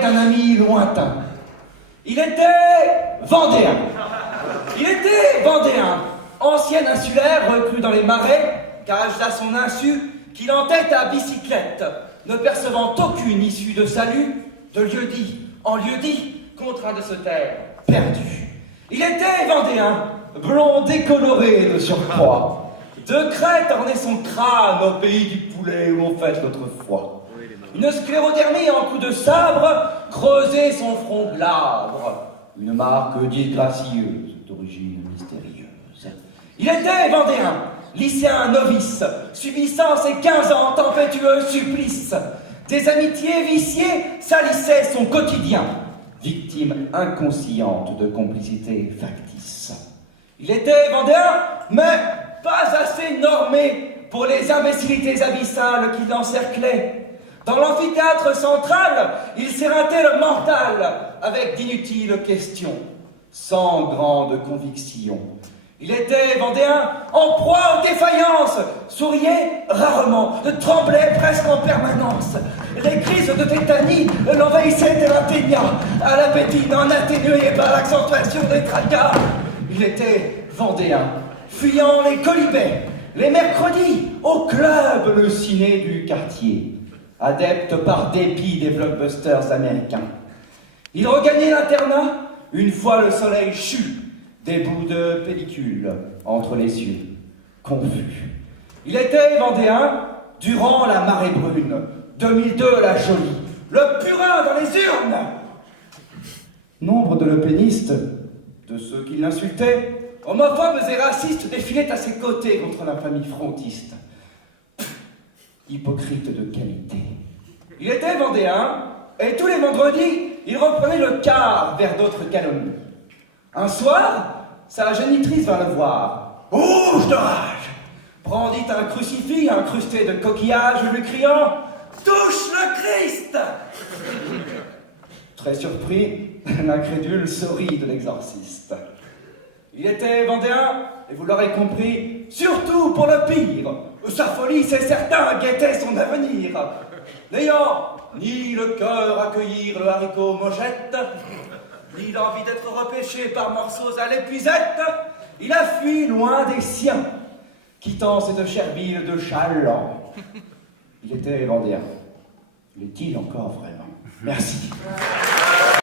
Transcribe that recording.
parlait d'un ami lointain. Il était vendéen. Ancien insulaire reclus dans les marais, cage à son insu, qu'il entête à bicyclette, ne percevant aucune issue de salut, de lieu-dit en lieu-dit, contraint de se taire, perdu. Il était vendéen, blond décoloré de surcroît. De Crète ornait son crâne au pays du poulet où on fête notre foi. Une sclérodermie en coup de sabre creusait son front glabre. Une marque disgracieuse d'origine mystérieuse. Il était vendéen, lycéen novice, subissant ses 15 ans tempétueux supplices. Des amitiés viciées salissaient son quotidien, victime inconsciente de complicité factice. Il était vendéen, mais pas assez normé pour les imbécilités abyssales qui l'encerclaient. Dans l'amphithéâtre central, il s'éreintait le mental avec d'inutiles questions, sans grande conviction. Il était vendéen en proie aux défaillances, souriait rarement, tremblait presque en permanence. Les crises de tétanie l'envahissaient et l'atteignaient, à l'appétit non atténué par l'accentuation des tracas. Il était vendéen, fuyant les colibets, les mercredis, au club le ciné du quartier, adepte par dépit des blockbusters américains. Il regagnait l'internat une fois le soleil chu, des bouts de pellicule entre les cieux, confus. Il était vendéen durant la marée brune, 2002 la jolie, le purin dans les urnes. Nombre de lepénistes, de ceux qui l'insultaient, homophobes et racistes défilaient à ses côtés contre la famille frontiste. Hypocrite de qualité. Il était vendéen, et tous les vendredis, il reprenait le quart vers d'autres calomnies. Un soir, sa génitrice vint le voir, rouge de rage, brandit un crucifix incrusté de coquillages, lui criant « Touche le Christ !» Très surpris, l'incrédule sourit de l'exorciste. Il était vendéen, et vous l'aurez compris, surtout pour le pire. Sa folie, c'est certain, guettait son avenir. N'ayant ni le cœur à cueillir le haricot mojette, ni l'envie d'être repêché par morceaux à l'épuisette, il a fui loin des siens, quittant cette chère ville de Chaland. Il était vendéen. L'est-il encore vraiment? Merci.